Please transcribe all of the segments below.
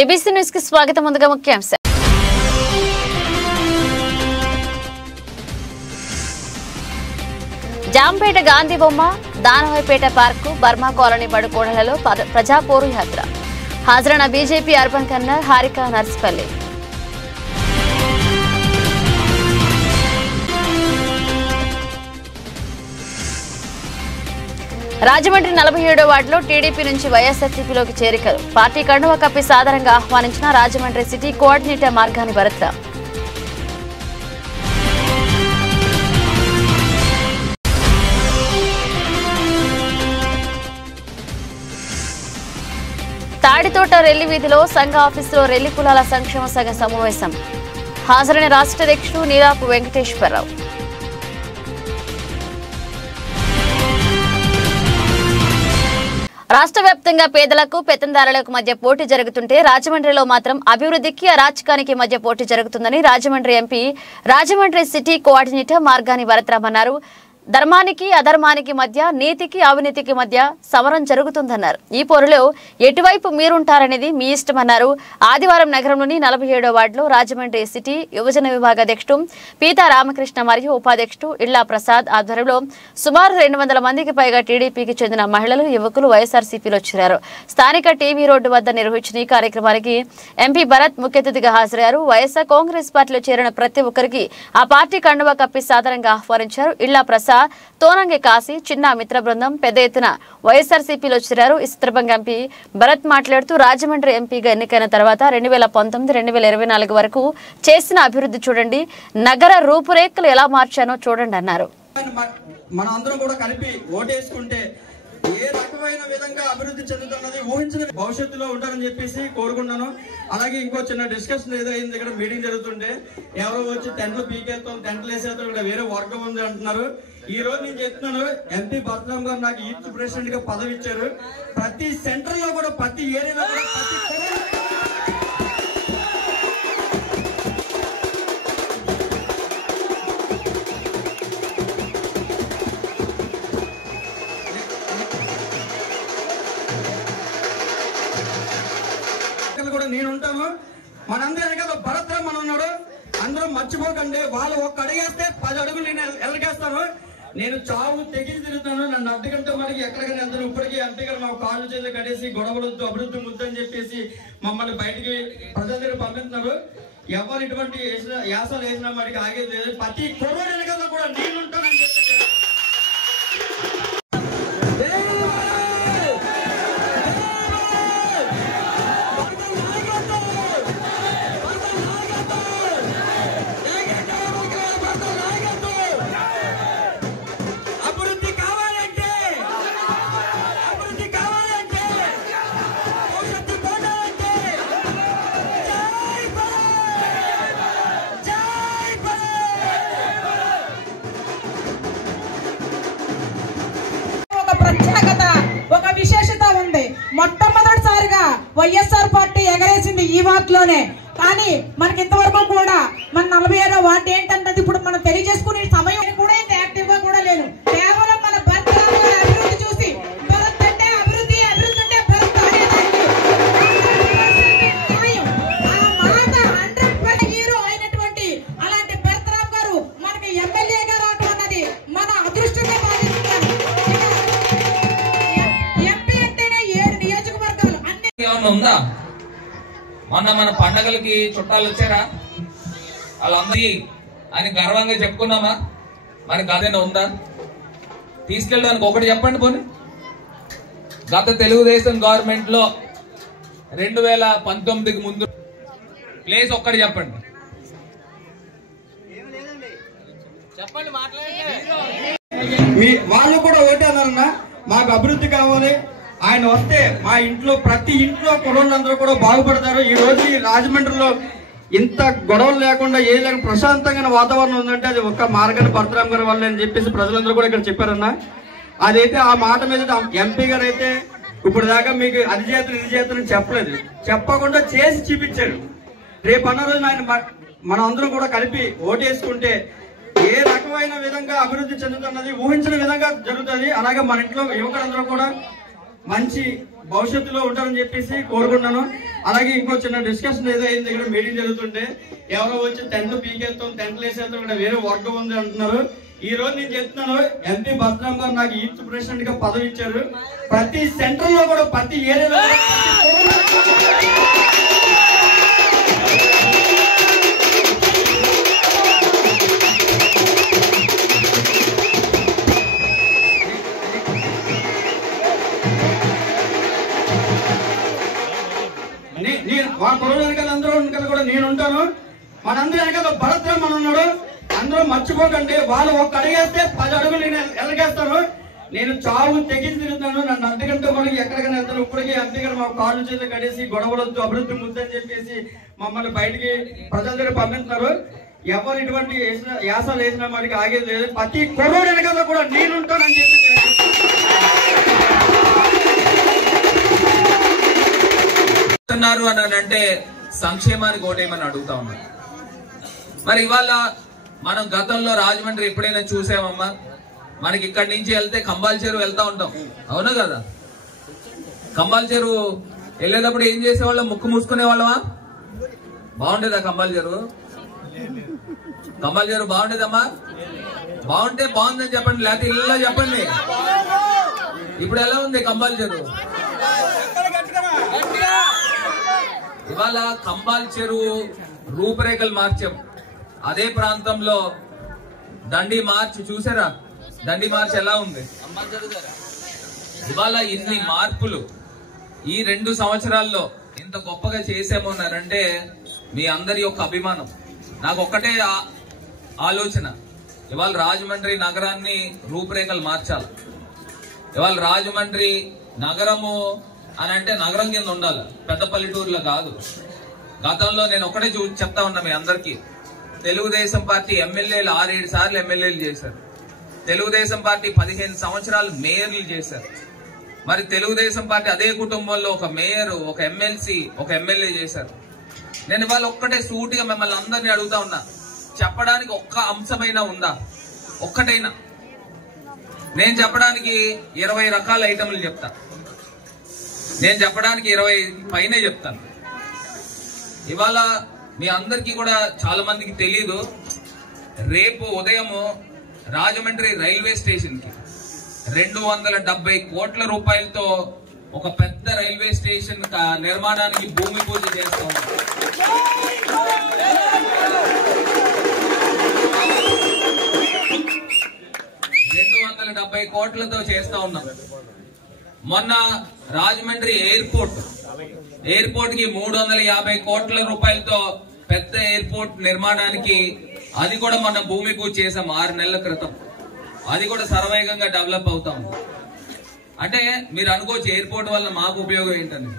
ABC news కి స్వాగతం. ముందుగా ముఖ్యాంశాలు. Jampeta Gandhi Bomma, Danavaipeta park, Burma colony బడుకోడలలో ప్రజా పోరు యాత్ర. హాజరైన BJP urban convener Harika Narsipalli. Rajahmundry 47వ వార్డులో టీడీపీ నుంచి వైఎస్ఆర్సీపీలోకి చేరికలు. పార్టీ కండువా కప్పి సాధారణంగా ఆహ్వానించిన రాజమండ్రి సిటీ కోఆర్డినేటర్ మార్గాని భరత్. తాడితోట రెల్లి వీధిలో సంఘ ఆఫీసులో రెల్లి కులాల సంక్షేమ సంఘ సమావేశం. హాజరైన రాష్ట్ర అధ్యక్షుడు నీలాపు వెంకటేశ్వరరావు. రాష్ట్ర వ్యాప్తంగా పేదలకు పెత్తందారులకు మధ్య పోటీ జరుగుతుంటే రాజమండ్రిలో మాత్రం అభివృద్ధికి అరాచకానికి మధ్య పోటీ జరుగుతుందని Rajahmundry MP Rajahmundry city coordinator Margani Bharat అన్నారు. ధర్మానికి అధర్మానికి మధ్య, నీతికి అవినీతికి మధ్య సమరం జరుగుతుందన్నారు. ఈ పోరులో ఎటువైపు మీరుంటారనేది మీ ఇష్టమన్నారు. ఆదివారం నగరంలోని 47వ వార్డులో రాజమండ్రి సిటీ యువజన విభాగ అధ్యక్షుడు పీతా రామకృష్ణ మరియు ఉపాధ్యక్షుడు ఇళ్లా ప్రసాద్ ఆధ్వర్యంలో సుమారు 200 మందికి పైగా టీడీపీకి చెందిన మహిళలు, యువకులు వైఎస్ఆర్సీపీలో చేరారు. స్థానిక టీవీ రోడ్డు వద్ద నిర్వహించిన ఈ కార్యక్రమానికి ఎంపీ భరత్ ముఖ్య అతిథిగా హాజరయ్యారు. వైఎస్ఆర్ కాంగ్రెస్ పార్టీలో చేరిన ప్రతి ఒక్కరికి ఆ పార్టీ కండువా కప్పి సాధారణంగా ఆహ్వానించారు. ఇళ్లా ప్రసాద్, తోనంగి కాశీ, చిన్న మిత్ర బృందం పెద్ద ఎత్తున వైఎస్ఆర్సీపీలో చేరారు. ఈ సందర్భంగా ఎంపీ భరత్ మాట్లాడుతూ రాజమండ్రి ఎంపీగా ఎన్నికైన తర్వాత 2019-2024 వరకు చేసిన అభివృద్ధి చూడండి, నగర రూపురేఖలు ఎలా మార్చానో చూడండి అన్నారు. మనందరం కూడా కలిపి ఓటేసుకుంటే ఏ రకమైన విధంగా అభివృద్ధి చెందుతున్నది ఊహించిన భవిష్యత్తులో ఉంటారని చెప్పేసి కోరుకున్నాను. అలాగే ఇంకో చిన్న డిస్కషన్ ఏదో అయింది. ఇక్కడ మీటింగ్ జరుగుతుంటే ఎవరో వచ్చి టెంట్లు పీకేస్తాం, టెంట్లు వేసేస్తాం, ఇక్కడ వేరే వర్గం ఉంది అంటున్నారు. ఈ రోజు నేను చెప్తున్నాను, ఎంపీ భరతరామ్ గారు నాకు యూత్ ప్రెసిడెంట్ గా పదవి ఇచ్చారు. ప్రతి సెంటర్ లో కూడా, ప్రతి ఏరియాలో కూడా, కూడా నేను ఉంటాను. మనందరూ కదా భరతరామ్ అని ఉన్నాడు. అందరూ మర్చిపోకండి. వాళ్ళు ఒక్క అడిగేస్తే 10 అడుగులు నేను ఎలకేస్తాను. నేను చావు తెగి తిరుగుతాను. నన్ను అడ్డుకంటే మనకి ఎక్కడికైనా వెళ్తాను. ఇప్పటికీ ఎంపీ గారు మా కాళ్ళు చేతులు కట్టేసి గొడవలొద్దు, అభివృద్ధి ముద్దని చెప్పేసి మమ్మల్ని బయటికి ప్రజల దగ్గర పంపిస్తున్నారు. ఎవరు ఇటువంటి యాసలు వేసినా మనకి ఆగేది లేదు. ప్రతి కొరవడి ఎన్నికల్లో కూడా నేను ఉంటానని చెప్పి మొట్టమొదటిసారిగా వైఎస్ఆర్ పార్టీ ఎగరేసింది ఈ వార్డులోనే. కానీ మనకి ఇంతవరకు కూడా మన 47వ వార్డు ఏంటంటే ఇప్పుడు మనం తెలియజేసుకునే సమయం కూడా ఇంత యాక్టివ్ గా కూడా లేదు. కేవలం మన భర్త అభివృద్ధి చూసి భరత్ అంటే అభివృద్ధి, అభివృద్ధి అంటే భరత్ ఆ మాట 100% హీరో అయినటువంటి అలాంటి భరతరామ్ గారు మనకి ఎమ్మెల్యేగా రావడం అన్నది మన అదృష్టంగా భావిస్తున్నాను. ఎంపీ అంటేనే 7 నియోజకవర్గాలు అన్ని ఉందా? మన పండగలకి చుట్టాలు వచ్చారా? వాళ్ళందరి అని గర్వంగా చెప్పుకున్నామా? మనకి అదేనా ఉందా? తీసుకెళ్ళడానికి ఒకటి చెప్పండి పోనీ. గత తెలుగుదేశం గవర్నమెంట్ లో 2019కి ముందు ప్లేస్ ఒక్కటి చెప్పండి. చెప్పండి, వాళ్ళు కూడా ఓటే అన్నారన్నా. మాకు అభివృద్ధి కావాలి, ఆయన వస్తే మా ఇంట్లో ప్రతి ఇంట్లో కుటుంబాలందరూ కూడా బాగుపడతారు. ఈ రోజు ఈ రాజమండ్రిలో ఇంత గొడవలు లేకుండా ఏ లేకుండా ప్రశాంతంగా వాతావరణం ఉందంటే అది ఒక్క మార్గాని భరతరామ్ గారి వల్ల అని చెప్పేసి ప్రజలందరూ కూడా ఇక్కడ చెప్పారన్నా. అదైతే ఆ మాట మీద ఎంపీ గారు అయితే ఇప్పుడు దాకా మీకు అది చేతులు ఇది చేతులు చెప్పలేదు, చెప్పకుండా చేసి చూపించారు. రేపు అన్న రోజున ఆయన మనం అందరం కూడా కలిపి ఓటేసుకుంటే ఏ రకమైన విధంగా అభివృద్ధి చెందుతున్నది ఊహించిన విధంగా జరుగుతుంది. అలాగే మన ఇంట్లో యువకులందరూ కూడా మంచి భవిష్యత్తులో ఉంటారని చెప్పేసి కోరుకున్నాను. అలాగే ఇంకో చిన్న డిస్కషన్ ఏదో అయిన దగ్గర మీటింగ్ జరుగుతుంటే ఎవరో వచ్చి టెంట్ పీకేస్తాం, టెంట్లు వేసేస్తాం, ఇక్కడ వేరే వర్క్ ఉంది అంటున్నారు. ఈ రోజు నేను చెప్తున్నాను, ఎంపీ భద్రం గారు నాకు యూత్ ప్రెసిడెంట్ గా పదవి ఇచ్చారు. ప్రతి సెంటర్ లో కూడా ప్రతి ఏరియాలో అందరూ వెనకాల కూడా నేను ఉంటాను. మనందరూ వెనకాల భరత్రం మన ఉన్నాడు. అందరూ మర్చిపోకండి, వాళ్ళు ఒక్క అడిగేస్తే 10 అడుగులు నేను ఎలగేస్తాను. నేను చావు తెగించి తిరుగుతాను. నన్ను అడ్డగంట కూడా ఎక్కడికైనా వెళ్తాను. ఇప్పటికీ అంతేగాని మా కాళ్ళు చేతులు కడేసి గొడవలొద్దు, అభివృద్ధి ముద్దని చెప్పేసి మమ్మల్ని బయటికి ప్రజల దగ్గర పంపిస్తున్నారు. ఎవరు ఇటువంటి యాసాలు వేసినా మనకి ఆగేది లేదు. ప్రతి కొరోడు వెనకాల కూడా నేనుంటానని చెప్పి అని అంటే సంక్షేమానికి ఓటేమని అడుగుతా ఉన్నారు. మరి ఇవాళ మనం గతంలో రాజమండ్రి ఎప్పుడైనా చూసామమ్మా? మనకి ఇక్కడి నుంచి వెళ్తే కంబాల్ చెరువు వెళ్తా ఉంటాం, అవునా కదా? కంబాల్ చెరువు వెళ్ళేటప్పుడు ఏం చేసేవాళ్ళం? ముక్కు మూసుకునే వాళ్ళమా? బాగుండేదా కంబాల్ చెరువు? కంబాల్ చెరువు బాగుండేదమ్మా? బాగుంటే బాగుందని చెప్పండి, లేకపోతే ఇలా చెప్పండి. ఇప్పుడు ఎలా ఉంది కంబాల్ చెరువు? ఇవాళ కంబాల్ చెరువు రూపురేఖలు మార్చాం. అదే ప్రాంతంలో దండి మార్చ్ చూసారా? దండి మార్చ్ ఎలా ఉంది? ఇవాళ ఇన్ని మార్పులు ఈ 2 సంవత్సరాల్లో ఇంత గొప్పగా చేసామన్నారంటే మీ అందరి యొక్క అభిమానం. నాకు ఒక్కటే ఆలోచన, ఇవాళ రాజమండ్రి నగరాన్ని రూపురేఖలు మార్చాలి. ఇవాళ రాజమండ్రి నగరము అని అంటే నగరం కింద ఉండాలి, పెద్ద పల్లెటూరులో కాదు. గతంలో నేను ఒకటే చెప్తా ఉన్నా మీ అందరికీ, తెలుగుదేశం పార్టీ ఎమ్మెల్యేలు 6-7 సార్లు ఎమ్మెల్యేలు చేశారు. తెలుగుదేశం పార్టీ 15 సంవత్సరాలు మేయర్లు చేశారు. మరి తెలుగుదేశం పార్టీ అదే కుటుంబంలో ఒక మేయర్, ఒక ఎమ్మెల్సీ, ఒక ఎమ్మెల్యే చేశారు. నేను ఇవాళ ఒక్కటే సూటిగా మిమ్మల్ని అందరినీ అడుగుతా ఉన్నా, చెప్పడానికి ఒక్క అంశమైనా ఉందా? ఒక్కటైనా. నేను చెప్పడానికి 20 రకాల ఐటమ్లు చెప్తా. నేను చెప్పడానికి 20 పైనే చెప్తాను. ఇవాళ మీ అందరికీ కూడా చాలా మందికి తెలీదు, రేపు ఉదయము రాజమండ్రి రైల్వే స్టేషన్ కి 270 కోట్ల రూపాయలతో ఒక పెద్ద రైల్వే స్టేషన్ నిర్మాణానికి భూమి పూజ చేస్తా ఉన్నాం. 270 కోట్లతో చేస్తా ఉన్నాం. మొన్న రాజమండ్రి ఎయిర్పోర్ట్ కి 350 కోట్ల రూపాయలతో పెద్ద ఎయిర్పోర్ట్ నిర్మాణానికి అది కూడా మొన్న భూమి పూజ చేసాం 6 నెలల క్రితం. అది కూడా సర్వేగంగా డెవలప్ అవుతాం. అంటే మీరు అనుకోవచ్చు ఎయిర్పోర్ట్ వల్ల మాకు ఉపయోగం ఏంటని.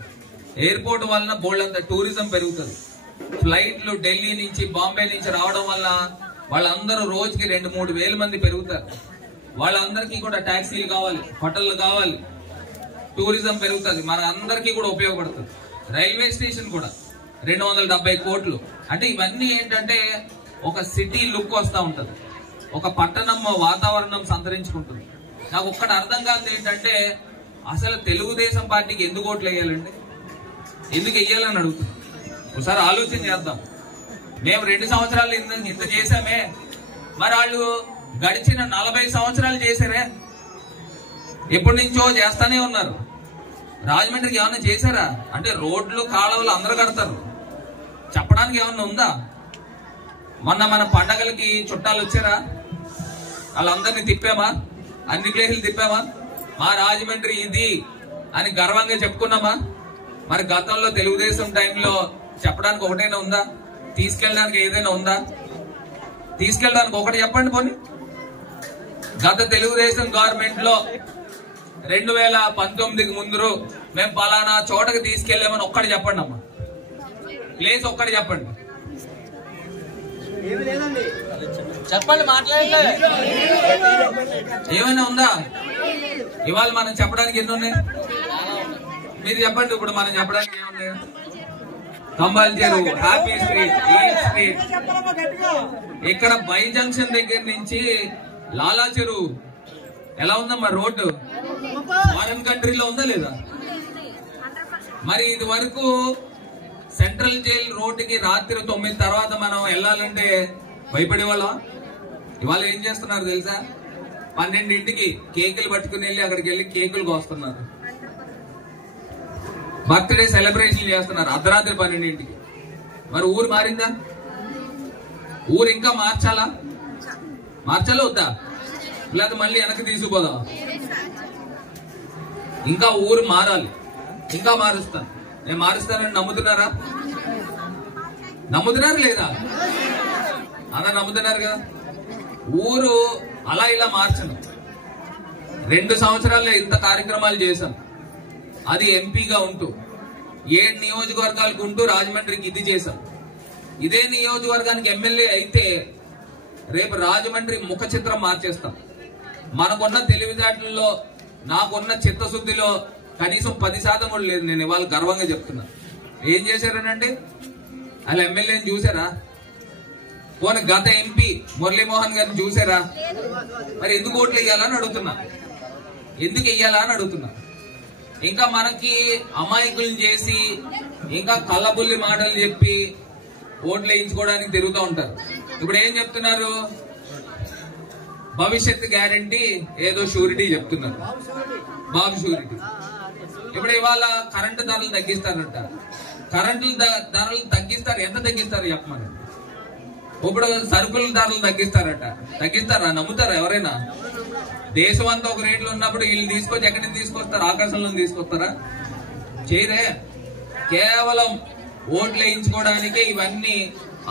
ఎయిర్పోర్ట్ వలన బోల్డంత టూరిజం పెరుగుతుంది. ఫ్లైట్లు ఢిల్లీ నుంచి, బాంబే నుంచి రావడం వల్ల వాళ్ళందరూ రోజుకి 2-3 వేల మంది పెరుగుతారు. వాళ్ళందరికీ కూడా టాక్సీలు కావాలి, హోటళ్లు కావాలి, టూరిజం పెరుగుతుంది, మన అందరికీ కూడా ఉపయోగపడుతుంది. రైల్వే స్టేషన్ కూడా 270 కోట్లు. అంటే ఇవన్నీ ఏంటంటే ఒక సిటీ లుక్ వస్తూ ఉంటది, ఒక పట్టణం వాతావరణం సంతరించుకుంటుంది. నాకు ఒక్కటి అర్థం కాదు ఏంటంటే, అసలు తెలుగుదేశం పార్టీకి ఎందుకు ఓట్లు వేయాలండి? ఎందుకు వేయాలని అడుగుతుంది. ఒకసారి ఆలోచన చేద్దాం. మేము 2 సంవత్సరాలు ఇంత చేశామే, మరి వాళ్ళు గడిచిన 40 సంవత్సరాలు చేశారే, ఎప్పటి నుంచో చేస్తానే ఉన్నారు. రాజమండ్రికి ఏమన్నా చేశారా? అంటే రోడ్లు, కాలువలు అందరూ కడతారు, చెప్పడానికి ఏమన్నా ఉందా? మొన్న మన పండగలకి చుట్టాలు వచ్చారా? వాళ్ళందరినీ తిప్పామా? అన్ని ప్లేసులు తిప్పామా? మా రాజమండ్రి ఇది అని గర్వంగా చెప్పుకున్నామా? మరి గతంలో తెలుగుదేశం టైంలో చెప్పడానికి ఒకటైనా ఉందా? తీసుకెళ్ళడానికి ఏదైనా ఉందా? తీసుకెళ్ళడానికి ఒకటి చెప్పండి పోనీ. గత తెలుగుదేశం గవర్నమెంట్ లో 2019కి ముందు మేము పలానా చోటకి తీసుకెళ్లామని ఒక్కటి చెప్పండి అమ్మా. ప్లేస్ ఒక్కటి చెప్పండి. చెప్పండి, మాట్లాడలేదు. ఏమైనా ఉందా? ఇవాళ మనం చెప్పడానికి ఎన్ని ఉన్నాయి? మీరు చెప్పండి. ఇప్పుడు మనం చెప్పడానికి ఏమున్నాయి? కంబాల్ చెరువు, హ్యాపీ స్ట్రీట్, ఈ స్ట్రీట్, ఇక్కడ బై జంక్షన్ దగ్గర నుంచి లాలా చెరువు ఎలా ఉందమ్మా రోడ్డు? ఫారెన్ ఫారిన్ కంట్రీలో ఉందా లేదా? మరి ఇది వరకు సెంట్రల్ జైల్ రోడ్డుకి రాత్రి 9 తర్వాత మనం వెళ్ళాలంటే భయపడేవాళ్ళం. ఇవాళ ఏం చేస్తున్నారు తెలుసా? 12ంటికి కేకులు పట్టుకుని వెళ్ళి అక్కడికి వెళ్ళి కేకులు కోస్తున్నారు, బర్త్డే సెలబ్రేషన్ చేస్తున్నారు అర్ధరాత్రి 12ంటికి. మరి ఊరు మారిందా? ఊరు ఇంకా మార్చాలా వద్దా? లేదా మళ్ళీ వెనక్కి తీసుకుపోదాం? ఇంకా ఊరు మారాలి, ఇంకా మారుస్తాను. నేను మారుస్తానని నమ్ముతున్నారా? నమ్ముతున్నారు లేదా? అలా నమ్ముతున్నారు కదా. ఊరు అలా ఇలా మార్చను. 2 సంవత్సరాల్లో ఇంత కార్యక్రమాలు చేశాం. అది ఎంపీగా ఉంటూ 7 నియోజకవర్గాలకు ఉంటూ రాజమండ్రికి ఇది చేశాం. ఇదే నియోజకవర్గానికి ఎమ్మెల్యే అయితే రేపు రాజమండ్రి ముఖ చిత్రం మార్చేస్తాం. మనకున్న తెలివితేటల్లో, నాకున్న చిత్తశుద్ధిలో కనీసం 10% కూడా లేదు. నేను ఇవాళ గర్వంగా చెప్తున్నా. ఏం చేశారనండి? అలా ఎమ్మెల్యేని చూసారా? పోనీ గత ఎంపీ మురళీమోహన్ గారిని చూసారా? మరి ఎందుకు ఓట్లు వేయాలని అడుగుతున్నా, ఎందుకు వేయాలా అని అడుగుతున్నా. ఇంకా మనకి అమాయకులను చేసి ఇంకా కళ్ళబుల్లి మాటలు చెప్పి ఓట్లు వేయించుకోవడానికి తిరుగుతూ ఉంటారు. ఇప్పుడు ఏం చెప్తున్నారు? భవిష్యత్తు గ్యారంటీ ఏదో షూరిటీ చెప్తున్నారు, బాబు షూరిటీ. ఇప్పుడు ఇవాళ కరెంటు ధరలు తగ్గిస్తారంట. కరెంటు ధరలు తగ్గిస్తారు. ఎంత తగ్గిస్తారు చెప్పమని? ఇప్పుడు సరుకుల ధరలు తగ్గిస్తారట. తగ్గిస్తారా? నమ్ముతారా ఎవరైనా? దేశం అంతా ఒక రేట్లు ఉన్నప్పుడు వీళ్ళు తీసుకొచ్చి ఎక్కడి నుంచి తీసుకొస్తారు? ఆకాశంలో తీసుకొస్తారా? చేయరే. కేవలం ఓట్లు వేయించుకోవడానికే ఇవన్నీ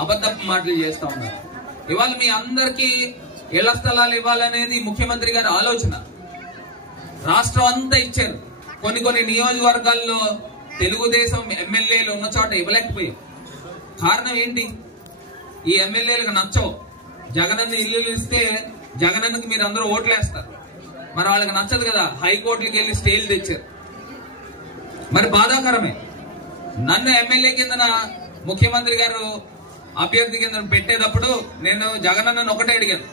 అబద్ధపు మాటలు చేస్తా ఉన్నారు. ఇవాళ మీ అందరికీ ఇళ్ల స్థలాలు ఇవ్వాలనేది ముఖ్యమంత్రి గారి ఆలోచన. రాష్ట్రం అంతా ఇచ్చారు. కొన్ని నియోజకవర్గాల్లో తెలుగుదేశం ఎమ్మెల్యేలు ఉన్న చోట ఇవ్వలేకపోయాం. కారణం ఏంటి? ఈ ఎమ్మెల్యేలకు నచ్చవు. జగనన్న ఇల్లు ఇస్తే జగనన్నకు మీరు అందరూ ఓట్లేస్తారు. మరి వాళ్ళకి నచ్చదు కదా. హైకోర్టుకి వెళ్ళి స్టేలు తెచ్చారు. మరి బాధాకరమే. నన్ను ఎమ్మెల్యే కిందన ముఖ్యమంత్రి గారు అభ్యర్థి కింద పెట్టేటప్పుడు నేను జగనన్నను ఒకటే అడిగాను,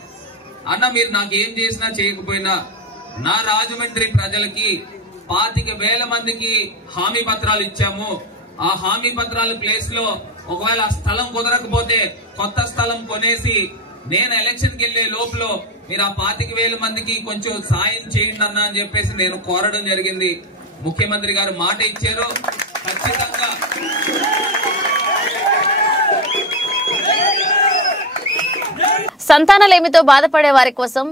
అన్న మీరు నాకేం చేసినా చేయకపోయినా నా రాజమండ్రి ప్రజలకి 25,000 మందికి హామీ పత్రాలు ఇచ్చాము. ఆ హామీ పత్రాల ప్లేస్ లో ఒకవేళ ఆ స్థలం కుదరకపోతే కొత్త స్థలం కొనేసి నేను ఎలక్షన్ కి వెళ్లే లోపల మీరు ఆ 25,000 మందికి కొంచెం సాయం చేయండి అన్న అని చెప్పేసి నేను కోరడం జరిగింది. ముఖ్యమంత్రి గారు మాట ఇచ్చారు. ఖచ్చితంగా సంతానలేమితో బాధపడే వారి కోసం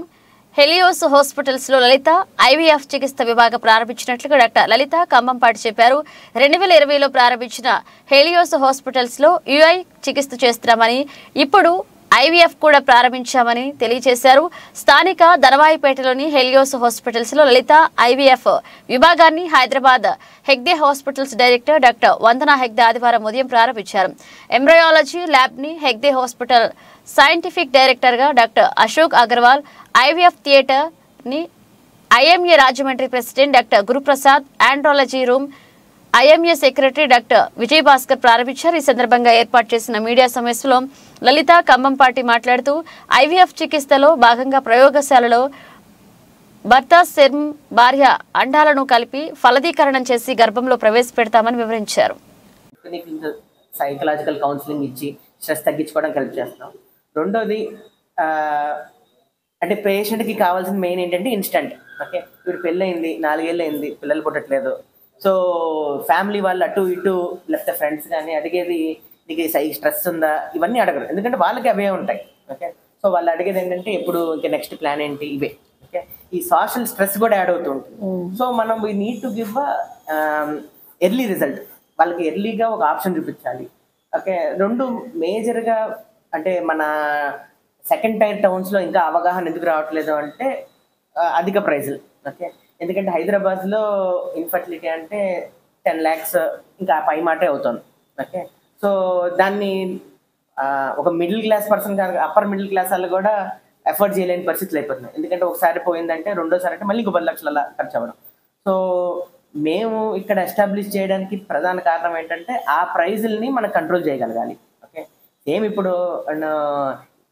హెలియోస్ హాస్పిటల్స్ లో లలిత ఐవీఎఫ్ చికిత్స విభాగం ప్రారంభించినట్లుగా డాక్టర్ లలిత కంబంపాటి చెప్పారు. 2020లో ప్రారంభించిన హెలియోస్ హాస్పిటల్స్ లో యుఐ చికిత్స చేస్తున్నామని, ఇప్పుడు ఐవీఎఫ్ కూడా ప్రారంభించామని తెలియజేశారు. స్థానిక ధనవాయిపేటలోని హెలియోస్ హాస్పిటల్స్ లో లలిత ఐవీఎఫ్ విభాగాన్ని Hyderabad Hegde hospitals director doctor Vandana Hegde ఆదివారం ఉదయం ప్రారంభించారు. ఎంబ్రయాలజీ ల్యాబ్ ని హెగ్డే హాస్పిటల్ సైంటిఫిక్ డైరెక్టర్ గా doctor Ashok Agarwal, IVF theatre ని IMA Rajahmundry president doctor Guruprasad, andrology room IMA secretary doctor Vijay Bhaskar ప్రారంభించారు. ఈ సందర్భంగా ఏర్పాటు చేసిన మీడియా సమావేశంలో లలిత కంబంపాటి మాట్లాడుతూ ఐవీఎఫ్ చికిత్సలో భాగంగా ప్రయోగశాలలో భర్త సెర్మ్ భార్య అండాలను కలిపి ఫలదీకరణం చేసి గర్భంలో ప్రవేశపెడతామని వివరించారు. సైకలాజికల్ కౌన్సిలింగ్ ఇచ్చి స్ట్రెస్ తగ్గించుకోవడానికి హెల్ప్ చేస్తాం. రెండోది అంటే పేషెంట్కి కావాల్సిన మెయిన్ ఏంటంటే ఇన్స్టంట్. ఓకే, ఇప్పుడు పెళ్ళయింది, 4 ఏళ్ళు అయింది, పిల్లలు పుట్టట్లేదు. సో ఫ్యామిలీ వాళ్ళు అటు ఇటు లేకపోతే ఫ్రెండ్స్ కానీ అడిగేది నీకు స్ట్రెస్ ఉందా ఇవన్నీ అడగరు, ఎందుకంటే వాళ్ళకి అవే ఉంటాయి. ఓకే, సో వాళ్ళు అడిగేది ఏంటంటే ఎప్పుడు ఇంకా నెక్స్ట్ ప్లాన్ ఏంటి ఇవే. ఓకే, ఈ సోషల్ స్ట్రెస్ కూడా యాడ్ అవుతూ ఉంటుంది. సో మనం we need to give early result. వాళ్ళకి ఎర్లీగా ఒక ఆప్షన్ చూపించాలి. ఓకే, 2 మేజర్గా అంటే మన సెకండ్ టైర్ టౌన్స్లో ఇంకా అవగాహన ఎందుకు రావట్లేదు అంటే అధిక ప్రైజులు. ఓకే, ఎందుకంటే హైదరాబాద్లో ఇన్ఫర్టిలిటీ అంటే 10 lakhs ఇంకా పై మాటే అవుతుంది. ఓకే, సో దాన్ని ఒక మిడిల్ క్లాస్ పర్సన్ కానీ అప్పర్ మిడిల్ క్లాస్ వాళ్ళు కూడా ఎఫర్ట్ చేయలేని పరిస్థితులు అయిపోతున్నాయి. ఎందుకంటే ఒకసారి పోయిందంటే రెండోసారి అంటే మళ్ళీ ఇంకో 10 లక్షల ఖర్చు అవ్వడం. సో మేము ఇక్కడ ఎస్టాబ్లిష్ చేయడానికి ప్రధాన కారణం ఏంటంటే ఆ ప్రైజుల్ని మనం కంట్రోల్ చేయగలగాలి. ఓకే, సేమ్ ఇప్పుడు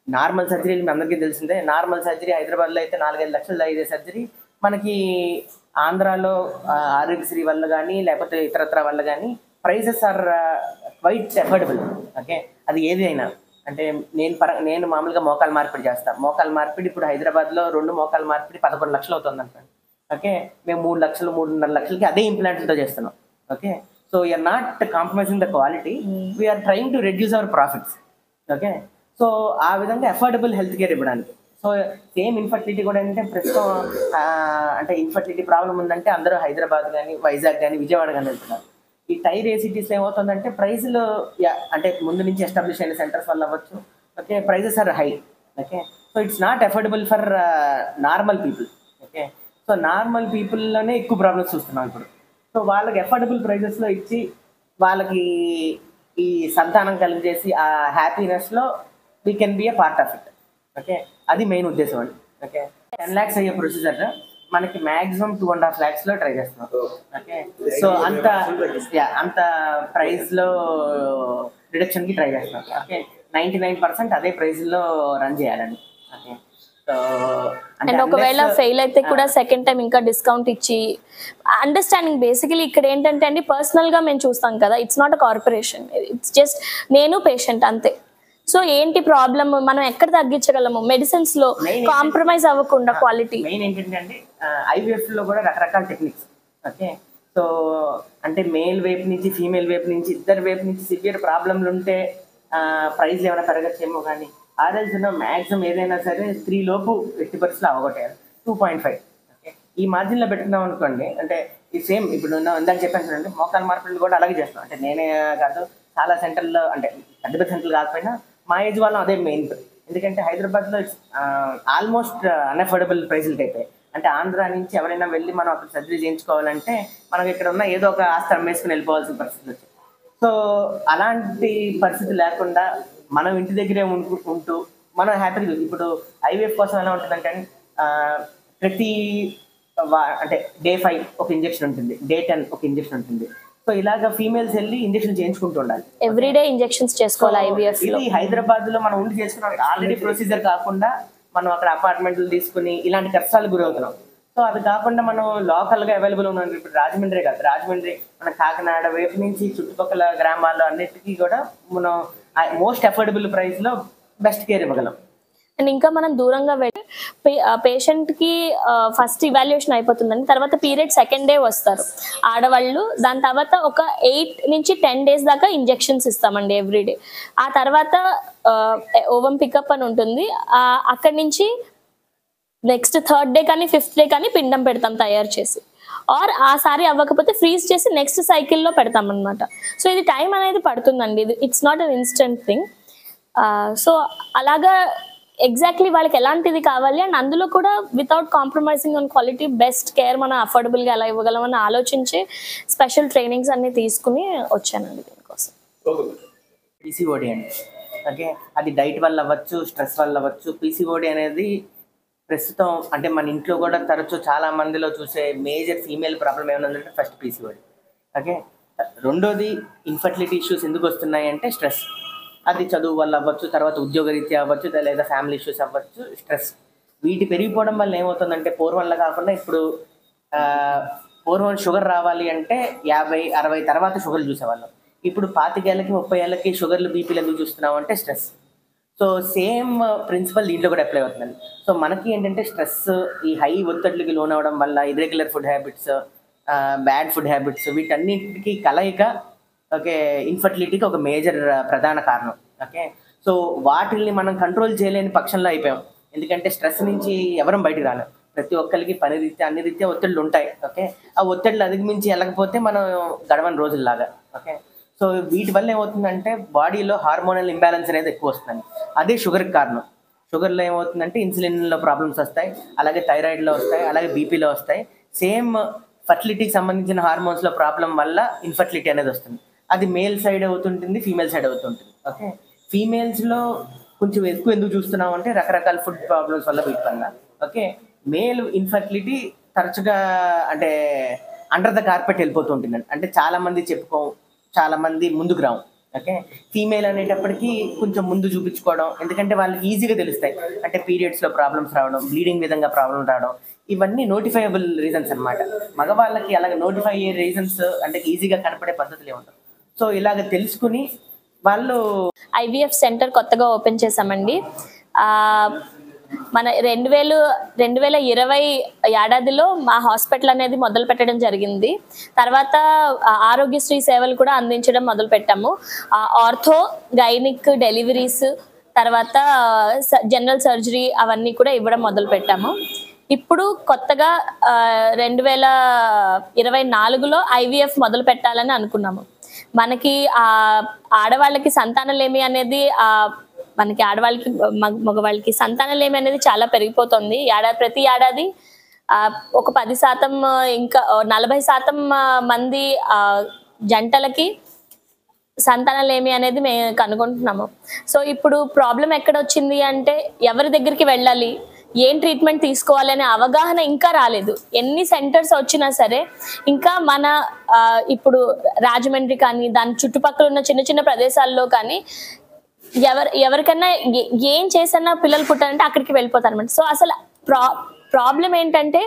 నార్మల్ సర్జరీలు మీ అందరికీ తెలిసిందే. నార్మల్ సర్జరీ హైదరాబాద్లో అయితే 4-5 లక్షలు అయ్యే సర్జరీ మనకి ఆంధ్రాలో ఆరోగ్యశ్రీ వల్ల కానీ లేకపోతే ఇతరత్ర వల్ల కానీ prices are quite affordable. Okay, అది ఏది అయినా. అంటే నేను మామూలుగా మోకాలు మార్పిడి చేస్తాను. మోకాలు మార్పిడి ఇప్పుడు హైదరాబాద్లో 2 మోకాలు మార్పిడి 11 లక్షలు అవుతుంది అంటారు. ఓకే, మేము 3 లక్షలు 3.5 లక్షలకి అదే ఇంప్లాంట్లతో చేస్తున్నాం. Okay, so you're not compromising the quality, we're trying to reduce our profits. Okay, so ఆ విధంగా అఫోర్డబుల్ హెల్త్ కేర్ ఇవ్వడానికి. సో సేమ్ ఇన్ఫర్టిలిటీ కూడా ఏంటంటే ప్రస్తుతం అంటే ఇన్ఫర్టిలిటీ ప్రాబ్లం ఉందంటే అందరూ హైదరాబాద్ కానీ వైజాగ్ కానీ విజయవాడ కానీ వెళ్తున్నారు. ఈ టైర్ ఏ సిటీస్లో ఏమవుతుందంటే ప్రైస్లు అంటే ముందు నుంచి ఎస్టాబ్లిష్ అయిన సెంటర్స్ వల్ల అవ్వచ్చు. Okay, prices are high. Okay, so it's not affordable for normal people. Okay, so normal పీపుల్లోనే ఎక్కువ ప్రాబ్లమ్స్ చూస్తున్నాం ఇప్పుడు. సో వాళ్ళకి అఫోర్డబుల్ ప్రైజెస్లో ఇచ్చి వాళ్ళకి ఈ సంతానం కలిగజేసి ఆ హ్యాపీనెస్లో we can be a part of it. Okay, అది మెయిన్ ఉద్దేశం అండి. ఓకే, 10 lakhs అయ్యే ప్రొసీజర్ మనకి మ్యాక్సిమం 2.5 lakhsలో ట్రై చేస్తున్నాం. ఓకే, సో అంత ప్రైస్లో రిడక్షన్కి ట్రై చేస్తున్నాం. ఓకే, 99% అదే ప్రైస్లో రన్ చేయాలండి. ఓకే, అండ్ ఒకవేళ ఫెయిల్ అయితే కూడా సెకండ్ టైం ఇంకా డిస్కౌంట్ ఇచ్చి అండర్స్టాండింగ్. బేసికలీ ఇక్కడ ఏంటంటే అండి పర్సనల్ గా మేము చూస్తాం కదా, it's not a corporation, it's just నేను పేషెంట్ అంతే. సో ఏంటి ప్రాబ్లమ్, మనం ఎక్కడ తగ్గించగలము, మెడిసిన్స్ లో కాంప్రమైజ్ అవ్వకుండా క్వాలిటీ. మెయిన్ ఏంటంటే ఐవీఎఫ్ లో కూడా రకరకాల టెక్నిక్స్. ఓకే, సో అంటే మేల్ వైపు నుంచి ఫీమేల్ వైపు నుంచి ఇద్దరు వైపు నుంచి సివియర్ ప్రాబ్లంలు ఉంటే ప్రైస్ ఏమైనా పెరగచ్చేమో, కానీ ఆర్ఎల్స్ మ్యాక్సిమం ఏదైనా సరే 3 లోపు 80% అవగొట్టారు. 2.5. ఓకే, ఈ మార్జిన్లో పెట్టుకున్నాం అనుకోండి. అంటే ఈ సేమ్ ఇప్పుడు ఇందాక చెప్పాను చూడండి, మోకాల మార్పులు కూడా అలాగే చేస్తాం. అంటే నేనే కాదు, చాలా సెంటర్లో, అంటే పెద్ద పెద్ద సెంటర్లు కాకపోయినా మా ఏజ్ వాళ్ళం అదే మెయిన్. ఎందుకంటే హైదరాబాద్లో ఆల్మోస్ట్ అన్అఫోర్డబుల్ ప్రైజులు అయిపోయాయి. అంటే ఆంధ్ర నుంచి ఎవరైనా వెళ్ళి మనం అక్కడ సర్జరీ చేయించుకోవాలంటే మనకి ఇక్కడ ఉన్న ఏదో ఒక ఆస్తి అమ్మేసుకుని వెళ్ళిపోవాల్సిన పరిస్థితి వచ్చింది. సో అలాంటి పరిస్థితి లేకుండా మనం ఇంటి దగ్గరే ఉంటూ మనం హ్యాపీగా, ఇప్పుడు ఐవీఎఫ్ కోసం ఎలా ఉంటుందంటే ప్రతి అంటే Day 5 ఒక ఇంజెక్షన్ ఉంటుంది, Day 10 ఒక ఇంజెక్షన్ ఉంటుంది. సో ఇలాగ ఫీమేల్స్ వెళ్ళి ఇంజెక్షన్ చేయించుకుంటూ ఉండాలి. ఎవ్రీడే ఇంజెక్షన్స్ చేసుకోవాలి ఐవీఎఫ్ లో. ఇది హైదరాబాద్ లో మనం ఉండి చేసుకున్నాం. ఆల్రెడీ ప్రొసీజర్ కాకుండా మనం అక్కడ అపార్ట్మెంట్లు తీసుకుని ఇలాంటి కష్టాలు గురవుతున్నాం. సో అది కాకుండా మనం లోకల్గా అవైలబుల్ ఉన్నాం. ఇప్పుడు రాజమండ్రి కాదు, రాజమండ్రి మన కాకినాడ వైపు నుంచి చుట్టుపక్కల గ్రామాల్లో అన్నిటికీ కూడా మనం మోస్ట్ అఫోర్డబుల్ ప్రైస్లో బెస్ట్ కేర్ ఇవ్వగలం. అండ్ ఇంకా మనం దూరంగా వెళ్ళి పేషెంట్ కి ఫస్ట్ ఇవాల్యుయేషన్ అయిపోతుందండి. తర్వాత పీరియడ్ సెకండ్ డే వస్తారు ఆడవాళ్ళు. దాని తర్వాత ఒక 8 నుంచి 10 days దాకా ఇంజెక్షన్స్ ఇస్తామండి ఎవ్రీడే. ఆ తర్వాత ఓవం పికప్ అని ఉంటుంది. అక్కడి నుంచి నెక్స్ట్ 3rd day కానీ 5th day కానీ పిండం పెడతాం తయారు చేసి. ఆర్ ఆ సారి అవ్వకపోతే ఫ్రీజ్ చేసి నెక్స్ట్ సైకిల్లో పెడతాం అనమాట. సో ఇది టైం అనేది పడుతుందండి. ఇది it's not an instant thing. So అలాగా ఎగ్జాక్ట్లీ వాళ్ళకి ఎలాంటిది కావాలి అండ్ అందులో కూడా without compromising on quality best care మనం అఫోర్డబుల్గా ఎలా ఇవ్వగలమని ఆలోచించి స్పెషల్ ట్రైనింగ్స్ అన్ని తీసుకుని వచ్చానండి దీనికోసం. పీసీఓడి అండి. ఓకే, అది డైట్ వల్ల అవ్వచ్చు, స్ట్రెస్ వల్ల అవ్వచ్చు. పీసీఓడి అనేది ప్రస్తుతం అంటే మన ఇంట్లో కూడా తరచూ చాలా మందిలో చూసే మేజర్ ఫీమేల్ ప్రాబ్లం ఏమన్నా ఫస్ట్ పీసీఓడి. ఓకే, రెండోది ఇన్ఫర్టిలిటీ ఇష్యూస్ ఎందుకు వస్తున్నాయి అంటే స్ట్రెస్. అది చదువు వల్ల అవ్వచ్చు, తర్వాత ఉద్యోగరీత్యా అవ్వచ్చు, లేదా ఫ్యామిలీ ఇష్యూస్ అవ్వచ్చు. స్ట్రెస్ వీటి పెరిగిపోవడం వల్ల ఏమవుతుందంటే పూర్వంలో కాకుండా ఇప్పుడు పూర్వం షుగర్ రావాలి అంటే 50-60 తర్వాత షుగర్లు చూసేవాళ్ళం. ఇప్పుడు 25 ఏళ్ళకి 30 ఏళ్ళకి షుగర్లు బీపీలు ఎందుకు చూస్తున్నాం అంటే స్ట్రెస్. సో సేమ్ ప్రిన్సిపల్ దీంట్లో కూడా అప్లై అవుతుందండి. సో మనకి ఏంటంటే స్ట్రెస్, ఈ హై ఒత్తిడికి లోన్ అవ్వడం వల్ల irregular food habits, bad food habits, వీటన్నిటికీ కలయిక ఓకే ఇన్ఫర్టిలిటీకి ఒక మేజర్ ప్రధాన కారణం. ఓకే, సో వాటిల్ని మనం కంట్రోల్ చేయలేని పక్షంలో అయిపోయాం. ఎందుకంటే స్ట్రెస్ నుంచి ఎవరం బయటకు రాలేం. ప్రతి ఒక్కరికి పని రీత్యా అన్ని రీత్యా ఒత్తిళ్ళు ఉంటాయి. ఓకే, ఆ ఒత్తిళ్ళు అధిగమించి వెళ్ళకపోతే మనం గడవని రోజుల్లాగా. ఓకే, సో వీటి వల్ల ఏమవుతుందంటే బాడీలో హార్మోనల్ ఇంబ్యాలెన్స్ అనేది ఎక్కువ వస్తుంది. అదే షుగర్కి కారణం. షుగర్లో ఏమవుతుందంటే ఇన్సులిన్లో ప్రాబ్లమ్స్ వస్తాయి, అలాగే థైరాయిడ్లో వస్తాయి, అలాగే బీపీలో వస్తాయి. సేమ్ ఫర్టిలిటీకి సంబంధించిన హార్మోన్స్లో ప్రాబ్లం వల్ల ఇన్ఫర్టిలిటీ అనేది వస్తుంది. అది మేల్ సైడ్ అవుతుంటుంది, ఫీమేల్ సైడ్ అవుతుంటుంది. ఓకే, ఫీమేల్స్లో కొంచెం ఎక్కువ ఎందుకు చూస్తున్నాం అంటే రకరకాల ఫుడ్ ప్రాబ్లమ్స్ వల్ల వీటి వల్ల. ఓకే, మేల్ ఇన్ఫర్టిలిటీ తరచుగా అంటే అండర్ ద కార్పెట్ వెళ్ళిపోతుంటుందండి. అంటే చాలామంది చాలామంది ముందుకు రావు. ఓకే, ఫీమేల్ అనేటప్పటికీ కొంచెం ముందు చూపించుకోవడం, ఎందుకంటే వాళ్ళకి ఈజీగా తెలుస్తాయి. అంటే పీరియడ్స్లో ప్రాబ్లమ్స్ రావడం, బ్లీడింగ్ విధంగా ప్రాబ్లం రావడం, ఇవన్నీ నోటిఫైయబుల్ రీజన్స్ అన్నమాట. మగవాళ్ళకి అలాగ నోటిఫై అయ్యే రీజన్స్ అంటే ఈజీగా కనపడే పద్ధతులు ఏముంటారు. సో ఇలాగ తెలుసుకుని వాళ్ళు ఐవీఎఫ్ సెంటర్ కొత్తగా ఓపెన్ చేశామండి. మన 2020 ఏడాదిలో మా హాస్పిటల్ అనేది మొదలు పెట్టడం జరిగింది. తర్వాత ఆరోగ్యశ్రీ సేవలు కూడా అందించడం మొదలు పెట్టాము. ఆర్థో, గైనిక్, డెలివరీస్, తర్వాత జనరల్ సర్జరీ అవన్నీ కూడా ఇవ్వడం మొదలు పెట్టాము. ఇప్పుడు కొత్తగా 2024లో ఐవీఎఫ్ మొదలు పెట్టాలని అనుకున్నాము. మనకి ఆడవాళ్ళకి సంతానలేమి అనేది మనకి ఆడవాళ్ళకి మగవాళ్ళకి సంతానలేమి అనేది చాలా పెరిగిపోతుంది. ప్రతి ఏడాది ఒక 10% ఇంకా 40% మంది జంటలకి సంతానలేమి అనేది మేము కనుగొంటున్నాము. సో ఇప్పుడు ప్రాబ్లం ఎక్కడ వచ్చింది అంటే ఎవరి దగ్గరికి వెళ్ళాలి, ఏం ట్రీట్మెంట్ తీసుకోవాలి అనే అవగాహన ఇంకా రాలేదు. ఎన్ని సెంటర్స్ వచ్చినా సరే ఇంకా మన ఇప్పుడు రాజమండ్రి కానీ దాని చుట్టుపక్కల ఉన్న చిన్న చిన్న ప్రదేశాల్లో కానీ ఎవరికన్నా ఏం చేసన్నా పిల్లలు పుట్టారంటే అక్కడికి వెళ్ళిపోతారు అన్నమాట. సో అసలు ప్రాబ్లం ఏంటంటే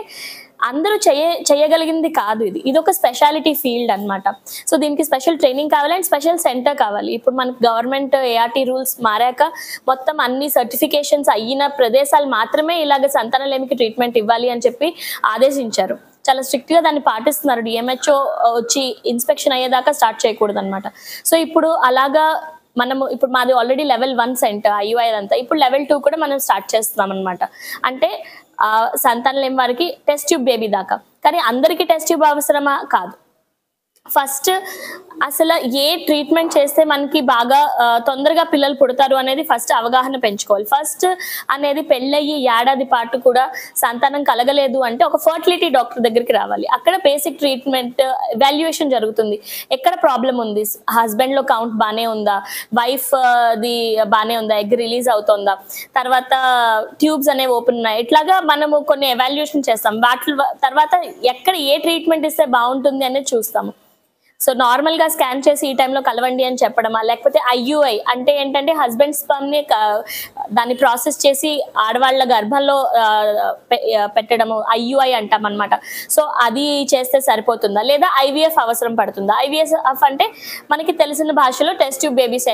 అందరూ చేయగలిగింది కాదు. ఇది ఒక స్పెషాలిటీ ఫీల్డ్ అన్నమాట. సో దీనికి స్పెషల్ ట్రైనింగ్ కావాలి అండ్ స్పెషల్ సెంటర్ కావాలి. ఇప్పుడు మనకి గవర్నమెంట్ ఏఆర్టీ రూల్స్ మారాక మొత్తం అన్ని సర్టిఫికేషన్స్ అయిన ప్రదేశాలు మాత్రమే ఇలాగ సంతానలేమికి ట్రీట్మెంట్ ఇవ్వాలి అని చెప్పి ఆదేశించారు. చాలా స్ట్రిక్ట్ గా దాన్ని పాటిస్తున్నారు. డిఎంహెచ్ఓ వచ్చి ఇన్స్పెక్షన్ అయ్యేదాకా స్టార్ట్ చేయకూడదు అనమాట. సో ఇప్పుడు అలాగా మనము ఇప్పుడు మాది ఆల్రెడీ లెవెల్ 1 సెంటర్ ఐయుఐ అంతా, ఇప్పుడు లెవెల్ 2 కూడా మనం స్టార్ట్ చేస్తున్నాం అనమాట. అంటే సంతానలేమి వారికి టెస్ట్ ట్యూబ్ బేబీ దాకా. కానీ అందరికీ టెస్ట్ ట్యూబ్ అవసరమా? కాదు. ఫస్ట్ అసలు ఏ ట్రీట్మెంట్ చేస్తే మనకి బాగా తొందరగా పిల్లలు పుడతారు అనేది ఫస్ట్ అవగాహన పెంచుకోవాలి. ఫస్ట్ అనేది పెళ్ళయ్యి ఏడాది పాటు కూడా సంతానం కలగలేదు అంటే ఒక ఫర్టిలిటీ డాక్టర్ దగ్గరికి రావాలి. అక్కడ బేసిక్ ట్రీట్మెంట్ ఎవాల్యుయేషన్ జరుగుతుంది. ఎక్కడ ప్రాబ్లం ఉంది, హస్బెండ్ లో కౌంట్ బానే ఉందా, వైఫ్ ది బానే ఉందా, ఎగ్ రిలీజ్ అవుతుందా, తర్వాత ట్యూబ్స్ అనేవి ఓపెన్ ఉన్నాయి, ఇట్లాగా మనము కొన్ని ఎవాల్యుయేషన్ చేస్తాం. వాటి తర్వాత ఎక్కడ ఏ ట్రీట్మెంట్ ఇస్తే బాగుంటుంది అనేది చూస్తాము. సో నార్మల్ గా స్కాన్ చేసి ఈ టైంలో కలవండి అని చెప్పడమా, లేకపోతే ఐయుఐ అంటే ఏంటంటే హస్బెండ్ స్పర్మ్ ని దాన్ని ప్రాసెస్ చేసి ఆడవాళ్ళ గర్భంలో పెట్టడము ఐయుఐ అంటాం అనమాట. సో అది చేస్తే సరిపోతుందా, లేదా ఐవీఎఫ్ అవసరం పడుతుందా? ఐవీఎఫ్ అంటే మనకి తెలిసిన భాషలో టెస్ట్ ట్యూబ్ బేబీస్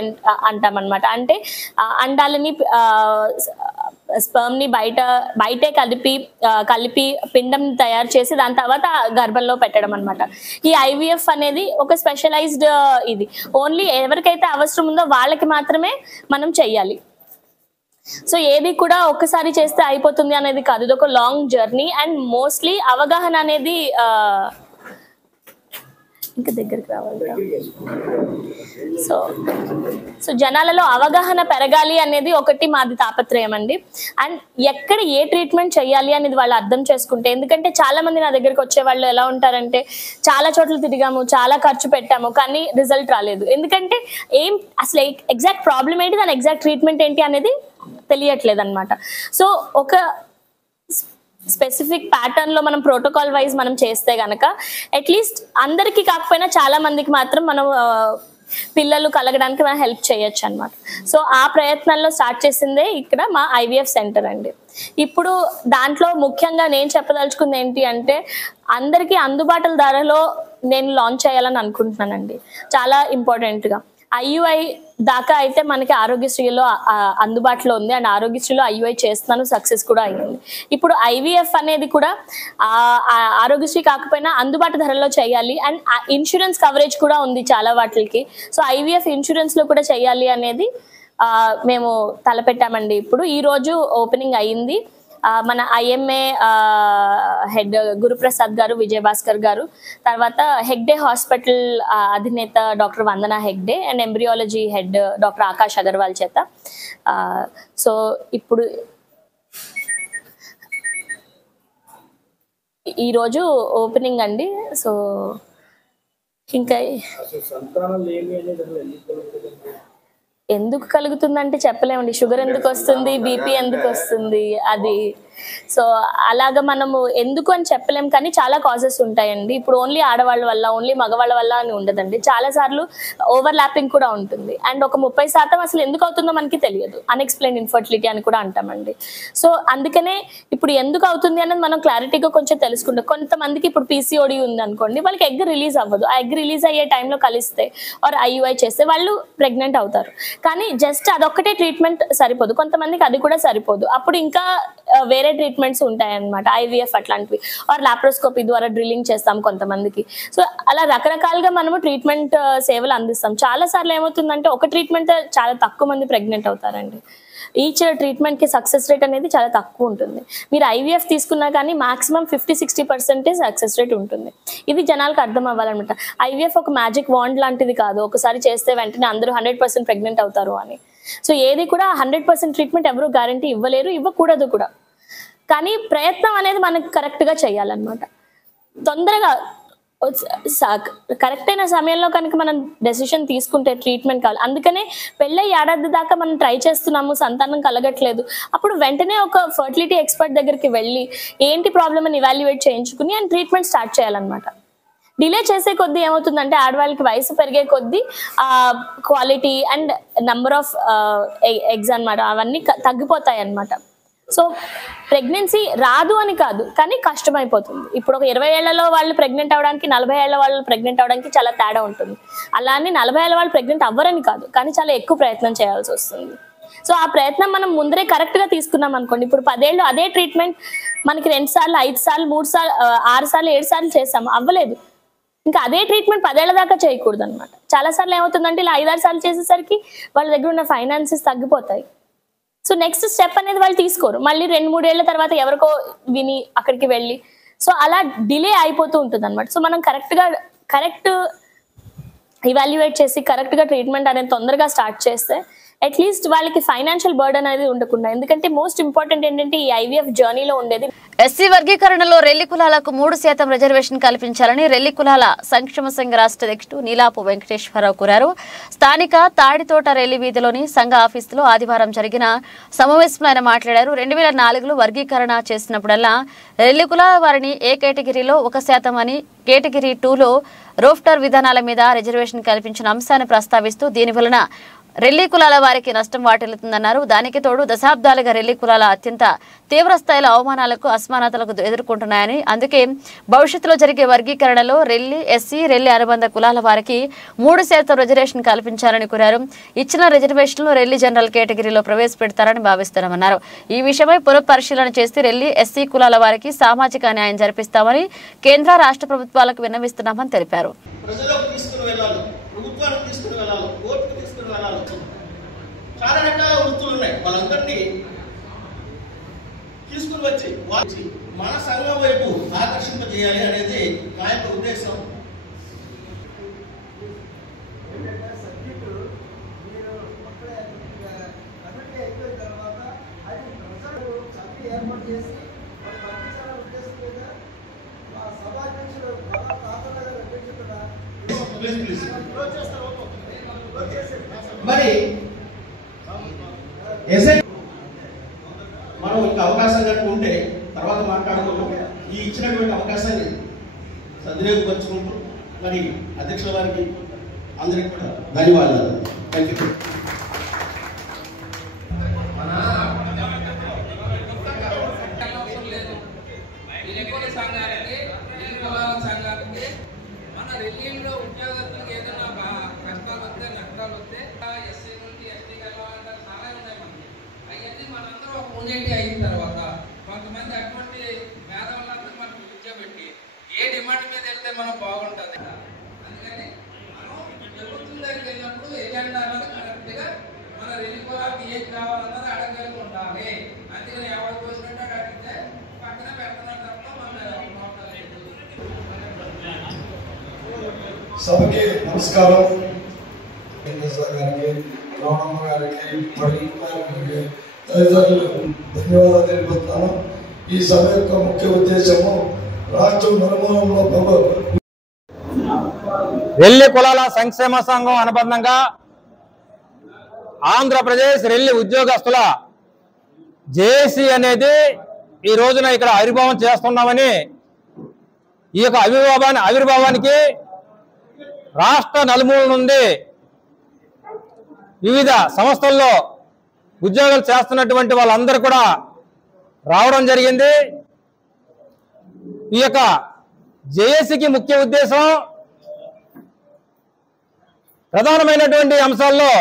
అంటాం అనమాట. అంటే అండాలని స్పర్మ్ ని బయటే కలిపి పిండం తయారు చేసి దాని తర్వాత గర్భంలో పెట్టడం అనమాట. ఈ ఐవీఎఫ్ అనేది ఒక స్పెషలైజ్డ్ ఇది. ఓన్లీ ఎవరికైతే అవసరం ఉందో వాళ్ళకి మాత్రమే మనం చెయ్యాలి. సో ఏది కూడా ఒక్కసారి చేస్తే అయిపోతుంది అనేది కాదు. ఇది ఒక లాంగ్ జర్నీ అండ్ మోస్ట్లీ అవగాహన అనేది ఇంకా దగ్గరికి రావాలి. సో జనాలలో అవగాహన పెరగాలి అనేది ఒకటి మాది తాపత్రయం అండి. అండ్ ఎక్కడ ఏ ట్రీట్మెంట్ చేయాలి అనేది వాళ్ళు అర్థం చేసుకుంటే, ఎందుకంటే చాలా మంది నా దగ్గరికి వచ్చే వాళ్ళు ఎలా ఉంటారంటే చాలా చోట్ల తిరిగాము, చాలా ఖర్చు పెట్టాము, కానీ రిజల్ట్ రాలేదు. ఎందుకంటే అసలు ఎగ్జాక్ట్ ప్రాబ్లం ఏంటి, దాని ఎగ్జాక్ట్ ట్రీట్మెంట్ ఏంటి అనేది తెలియట్లేదు అనమాట. సో ఒక స్పెసిఫిక్ ప్యాటర్న్ లో మనం ప్రోటోకాల్ వైజ్ మనం చేస్తే గనక అట్లీస్ట్ అందరికి కాకపోయినా చాలా మందికి మాత్రం మనం పిల్లలు కలగడానికి మనం హెల్ప్ చేయొచ్చు అనమాట. సో ఆ ప్రయత్నంలో స్టార్ట్ చేసిందే ఇక్కడ మా ఐవీఎఫ్ సెంటర్ అండి. ఇప్పుడు దాంట్లో ముఖ్యంగా నేను చెప్పదలుచుకుంది ఏంటి అంటే అందరికీ అందుబాటుల ధరలో నేను లాంచ్ చేయాలని అనుకుంటున్నానండి. చాలా ఇంపార్టెంట్గా ఐయుఐ దాకా అయితే మనకి ఆరోగ్యశ్రీలో అందుబాటులో ఉంది అండ్ ఆరోగ్యశ్రీలో ఐయుఐ చేస్తున్నాను, సక్సెస్ కూడా అయ్యింది. ఇప్పుడు ఐవీఎఫ్ అనేది కూడా ఆరోగ్యశ్రీ కాకపోయినా అందుబాటు ధరలో చేయాలి అండ్ ఇన్సూరెన్స్ కవరేజ్ కూడా ఉంది చాలా వాటికి. సో ఐవీఎఫ్ ఇన్సూరెన్స్ లో కూడా చేయాలి అనేది మేము తలపెట్టామండి. ఇప్పుడు ఈ రోజు ఓపెనింగ్ అయ్యింది. మన ఐఎంఏ హెడ్ గురుప్రసాద్ గారు, విజయభాస్కర్ గారు, తర్వాత హెగ్డే హాస్పిటల్ అధినేత doctor Vandana Hegde and embryology head doctor Akash Agarwal చేత సో ఇప్పుడు ఈరోజు ఓపెనింగ్ అండి. సో ఇంకా ఎందుకు కలుగుతుందంటే చెప్పలేమండి. షుగర్ ఎందుకు వస్తుంది, బీపీ ఎందుకు వస్తుంది, అది సో అలాగా మనము ఎందుకు అని చెప్పలేం, కానీ చాలా కాజెస్ ఉంటాయండి. ఇప్పుడు ఓన్లీ ఆడవాళ్ళ వల్ల, ఓన్లీ మగవాళ్ళ వల్ల అని ఉండదండి. చాలా సార్లు ఓవర్లాపింగ్ కూడా ఉంటుంది. అండ్ ఒక 30% అసలు ఎందుకు అవుతుందో మనకి తెలియదు, అన్ఎక్స్ప్లెయిన్డ్ ఇన్ఫర్టిలిటీ అని కూడా అంటామండి. సో అందుకనే ఇప్పుడు ఎందుకు అవుతుంది అనేది మనం క్లారిటీగా కొంచెం తెలుసుకుంటాం. కొంతమందికి ఇప్పుడు పీసీఓడి ఉంది అనుకోండి, వాళ్ళకి ఎగ్ రిలీజ్ అవ్వదు. ఆ ఎగ్ రిలీజ్ అయ్యే టైంలో కలిస్తే ఆర్ ఐయుఐ చేస్తే వాళ్ళు ప్రెగ్నెంట్ అవుతారు. కానీ జస్ట్ అదొక్కటే ట్రీట్మెంట్ సరిపోదు, కొంతమందికి అది కూడా సరిపోదు. అప్పుడు ఇంకా వేరే ట్రీట్మెంట్స్ ఉంటాయన్నమాట, ఐవీఎఫ్ అట్లాంటివి, ఆర్ లాప్రోస్కోపీ ద్వారా డ్రిల్లింగ్ చేస్తాం కొంతమందికి. సో అలా రకరకాలుగా మనము ట్రీట్మెంట్ సేవలు అందిస్తాం. చాలా సార్లు ఏమవుతుందంటే ఒక ట్రీట్మెంట్ చాలా తక్కువ మంది ప్రెగ్నెంట్ అవుతారండి. ఈచ్ ట్రీట్మెంట్ కి సక్సెస్ రేట్ అనేది చాలా తక్కువ ఉంటుంది. మీరు ఐవీఎఫ్ తీసుకున్నా కానీ మాక్సిమం 50-60% సక్సెస్ రేట్ ఉంటుంది. ఇది జనాలకు అర్థం అవ్వాలన్నమాట. ఐవీఎఫ్ ఒక మ్యాజిక్ వాండ్ లాంటిది కాదు, ఒకసారి చేస్తే వెంటనే అందరూ 100% ప్రెగ్నెంట్ అవుతారు అని. సో ఏది కూడా 100% ట్రీట్మెంట్ ఎవరు గ్యారంటీ ఇవ్వలేరు, ఇవ్వకూడదు కూడా. కానీ ప్రయత్నం అనేది మనకి కరెక్ట్గా చేయాలన్నమాట. తొందరగా కరెక్ట్ అయిన సమయంలో కనుక మనం డెసిషన్ తీసుకుంటే ట్రీట్మెంట్ కావాలి. అందుకనే పెళ్ళై ఏడాది దాకా మనం ట్రై చేస్తున్నాము, సంతానం కలగట్లేదు, అప్పుడు వెంటనే ఒక ఫర్టిలిటీ ఎక్స్పర్ట్ దగ్గరికి వెళ్ళి ఏంటి ప్రాబ్లమ్ అని ఇవాల్యుయేట్ చేయించుకుని అండ్ ట్రీట్మెంట్ స్టార్ట్ చేయాలన్నమాట. డిలే చేసే కొద్దీ ఏమవుతుందంటే ఆడవాళ్ళకి వయసు పెరిగే కొద్దీ quality and number of eggs అన్నమాట అవన్నీ తగ్గిపోతాయి అన్నమాట. సో ప్రెగ్నెన్సీ రాదు అని కాదు, కానీ కష్టమైపోతుంది. ఇప్పుడు ఒక 20 ఏళ్లలో వాళ్ళు ప్రెగ్నెంట్ అవడానికి 40 ఏళ్ల వాళ్ళు ప్రెగ్నెంట్ అవడానికి చాలా తేడా ఉంటుంది. అలా అని 40 ఏళ్ల వాళ్ళు ప్రెగ్నెంట్ అవ్వరని కాదు, కానీ చాలా ఎక్కువ ప్రయత్నం చేయాల్సి వస్తుంది. సో ఆ ప్రయత్నం మనం ముందరే కరెక్ట్గా తీసుకున్నాం అనుకోండి, ఇప్పుడు 10 ఏళ్ళు అదే ట్రీట్మెంట్ మనకి 2 సార్లు 5 సార్లు 3 సార్లు 6 సార్లు 7 సార్లు చేస్తాము, అవ్వలేదు. ఇంకా అదే ట్రీట్మెంట్ 10 ఏళ్ల దాకా చేయకూడదు అనమాట. చాలా సార్లు ఏమవుతుందంటే ఇలా 5-6 సార్లు చేసేసరికి వాళ్ళ దగ్గర ఉన్న ఫైనాన్సెస్ తగ్గిపోతాయి. సో నెక్స్ట్ స్టెప్ అనేది వాళ్ళు తీసుకోరు, మళ్ళీ 2-3 ఏళ్ల తర్వాత ఎవరికో విని అక్కడికి వెళ్ళి, సో అలా డిలే అయిపోతూ ఉంటుంది అనమాట. సో మనం కరెక్ట్ ఇవాల్యుయేట్ చేసి కరెక్ట్గా ట్రీట్మెంట్ అనేది తొందరగా స్టార్ట్ చేస్తే అట్లీస్ట్ వాళ్ళకి ఫైనాన్షియల్ బర్డన్ అనేది ఉండకుండా. ఎందుకంటే మోస్ట్ ఇంపార్టెంట్ ఏంటంటే ఈ ఐవీఎఫ్ జర్నీలో ఉండేది ఎస్సీ వర్గీకరణలో రెల్లి కులాలకు 3% రిజర్వేషన్ కల్పించాలని రెల్లి కులాల సంక్షేమ సంఘ రాష్ట్ర అధ్యక్షుడు నీలాపు వెంకటేశ్వరరావు కోరారు. స్థానిక తాడితోట రెల్లి వీధిలోని సంఘ ఆఫీసులో ఆదివారం జరిగిన సమావేశంలో ఆయన మాట్లాడారు. 2004లో వర్గీకరణ చేసినప్పుడల్లా రెల్లి కులాల వారిని ఏ కేటగిరీలో 1% అని, కేటగిరీ 2లో రోఫ్టర్ విధానాల మీద రిజర్వేషన్ కల్పించిన అంశాన్ని ప్రస్తావిస్తూ దీనివలన రెల్లి కులాల వారికి నష్టం వాటిల్లుతుందన్నారు. దానికి తోడు దశాబ్దాలుగా రెల్లి కులాల అత్యంత తీవ్ర స్థాయిలో అవమానాలకు అసమానతలకు ఎదుర్కొంటున్నాయని, అందుకే భవిష్యత్తులో జరిగే వర్గీకరణలో రెల్లి, ఎస్సీ, రెల్లి అనుబంధ కులాల వారికి 3% రిజర్వేషన్ కల్పించాలని కోరారు. ఇచ్చిన రిజర్వేషన్లు రెల్లి జనరల్ కేటగిరీలో ప్రవేశపెడతారని భావిస్తున్నామన్నారు. ఈ విషయమై పునఃపరిశీలన చేసి రెల్లి, ఎస్సీ కులాల వారికి సామాజిక న్యాయం జరిపిస్తామని కేంద్ర రాష్ట్ర ప్రభుత్వాలకు విన్నవిస్తున్నామని తెలిపారు. చాలా రకాల వృత్తులు ఉన్నాయి, వాళ్ళందరినీ తీసుకుని వచ్చి మన సంఘం వైపు ఆకర్షింపజేయాలి అనేది నా యొక్క ఉద్దేశం. మరి మనం ఇంకా అవకాశం కనుక ఉంటే తర్వాత మాట్లాడుకుంటాం. ఈ ఇచ్చినటువంటి అవకాశాన్ని సద్వినియోగపరుచుకుంటూ మరి అధ్యక్షుల వారికి అందరికీ కూడా ధన్యవాదాలు. Thank you. మన రెల్లీలో ఉద్యోగస్తులకు ఏదైనా కష్టాలు వస్తే నష్టాలు వస్తే ఎస్సీ నుంచి ఎస్టీ కలవాలంటే చాలా ఉన్నాయి మనకి. అవన్నీ మనందరూ ఒక యూనిటీ అయిన తర్వాత కొంతమంది అటువంటి పేదవాళ్ళందరూ మనకు కూర్చోబెట్టి ఏ డిమాండ్ మీద వెళ్తే మనం బాగుంటుంది. అందుకని మనం ప్రభుత్వం దగ్గరికి వెళ్ళినప్పుడు ఎజెండా అన్నది కరెక్ట్గా మన రెల్లి కులాలకు ఏది కావాలన్నది అడగలిగి ఉండాలి. అందుకని ఎవరు కోసినట్టు అడిగితే పక్కన పెడుతున్నారు తప్ప మన సభకి నమస్కారం. గారికి, రామమ్మ గారికి, తల్లిదండ్రులకి ధన్యవాదాలు తెలియజేస్తున్నాను. ఈ సభ యొక్క ముఖ్య ఉద్దేశము రాష్ట్రం నలుమూలంలో రెల్లి కులాల సంక్షేమ సంఘం అనుబంధంగా ఆంధ్రప్రదేశ్ రెల్లి ఉద్యోగస్తుల జేఏసీ అనేది ఈ రోజున ఇక్కడ ఆవిర్భావం చేస్తున్నామని ఈ యొక్క ఆవిర్భావానికి రాష్ట్ర నలుమూల నుండి వివిధ సంస్థల్లో ఉద్యోగాలు చేస్తున్నటువంటి వాళ్ళందరూ కూడా రావడం జరిగింది. ఈ యొక్క జేఏసీకి ముఖ్య ఉద్దేశం ప్రధానమైనటువంటి అంశాల్లో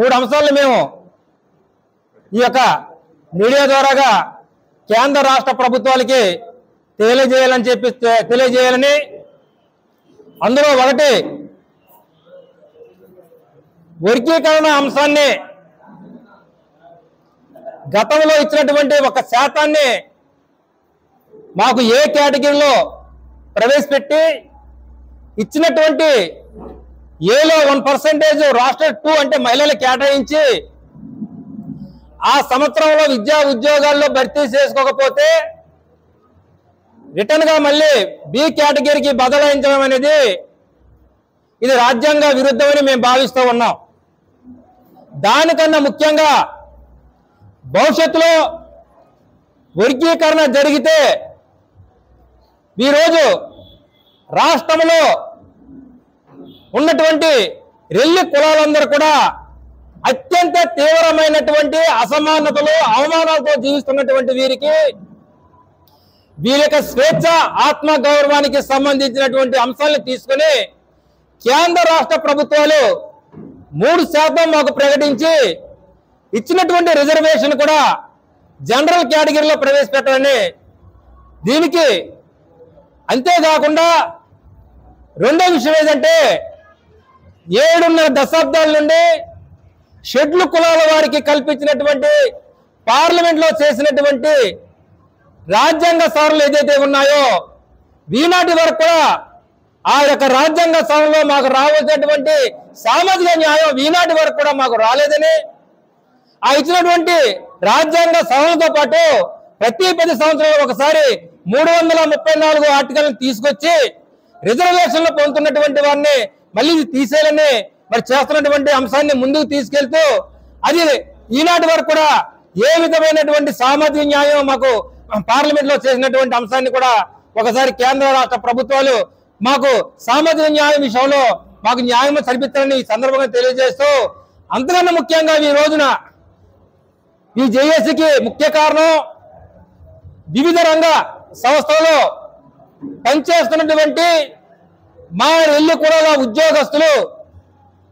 3 అంశాలను మేము ఈ యొక్క మీడియా ద్వారాగా కేంద్ర రాష్ట్ర ప్రభుత్వాలకి తెలియజేయాలని అందులో ఒకటి వర్గీకరణ అంశాన్ని గతంలో ఇచ్చినటువంటి 1% మాకు ఏ కేటగిరీలో ప్రవేశపెట్టి ఇచ్చినటువంటి ఏలో 1% రాష్ట్ర 2 అంటే మహిళలు కేటాయించి ఆ సంవత్సరంలో విద్యా ఉద్యోగాల్లో భర్తీ చేసుకోకపోతే రిటర్న్ గా మళ్ళీ బి కేటగిరీకి బదలాయించడం అనేది ఇది రాజ్యాంగ విరుద్ధమని మేము భావిస్తూ ఉన్నాం. దానికన్నా ముఖ్యంగా భవిష్యత్తులో వర్గీకరణ జరిగితే ఈరోజు రాష్ట్రంలో ఉన్నటువంటి రెల్లి కులాలందరూ కూడా అత్యంత తీవ్రమైనటువంటి అసమానతలు అవమానాలతో జీవిస్తున్నటువంటి వీరి యొక్క స్వేచ్ఛ ఆత్మ గౌరవానికి సంబంధించినటువంటి అంశాలను తీసుకుని కేంద్ర రాష్ట్ర ప్రభుత్వాలు 3% మాకు ప్రకటించి ఇచ్చినటువంటి రిజర్వేషన్ కూడా జనరల్ కేటగిరీలో ప్రవేశపెట్టాలని దీనికి అంతేకాకుండా రెండో విషయం ఏంటంటే 7.5 దశాబ్దాల నుండి షెడ్యూల్ కులాల వారికి కల్పించినటువంటి పార్లమెంట్ లో చేసినటువంటి రాజ్యాంగ సవరణలు ఏదైతే ఉన్నాయో ఈనాటి వరకు కూడా ఆ యొక్క రాజ్యాంగ సవరణలో మాకు రావాల్సినటువంటి సామాజిక న్యాయం ఈనాటి వరకు కూడా మాకు రాలేదని ఆ ఇచ్చినటువంటి రాజ్యాంగ సవరణతో పాటు ప్రతి 10 సంవత్సరాలు ఒకసారి 334 ఆర్టికల్ని తీసుకొచ్చి రిజర్వేషన్లు పొందుతున్నటువంటి వారిని మళ్ళీ తీసేయాలని మరి చేస్తున్నటువంటి అంశాన్ని ముందుకు తీసుకెళ్తూ అది ఈనాటి వరకు కూడా ఏ విధమైనటువంటి సామాజిక న్యాయం మాకు పార్లమెంట్ లో చేసినటువంటి అంశాన్ని కూడా ఒకసారి కేంద్ర రాష్ట్ర ప్రభుత్వాలు మాకు సామాజిక న్యాయం విషయంలో మాకు న్యాయం సరిపించాలని ఈ సందర్భంగా తెలియజేస్తూ అంతకన్నా ముఖ్యంగా ఈ రోజున ఈ జేఏసీకి ముఖ్య కారణం వివిధ రంగ సంస్థలలో పనిచేస్తున్నటువంటి మా రెల్లి కులాల ఉద్యోగస్తులు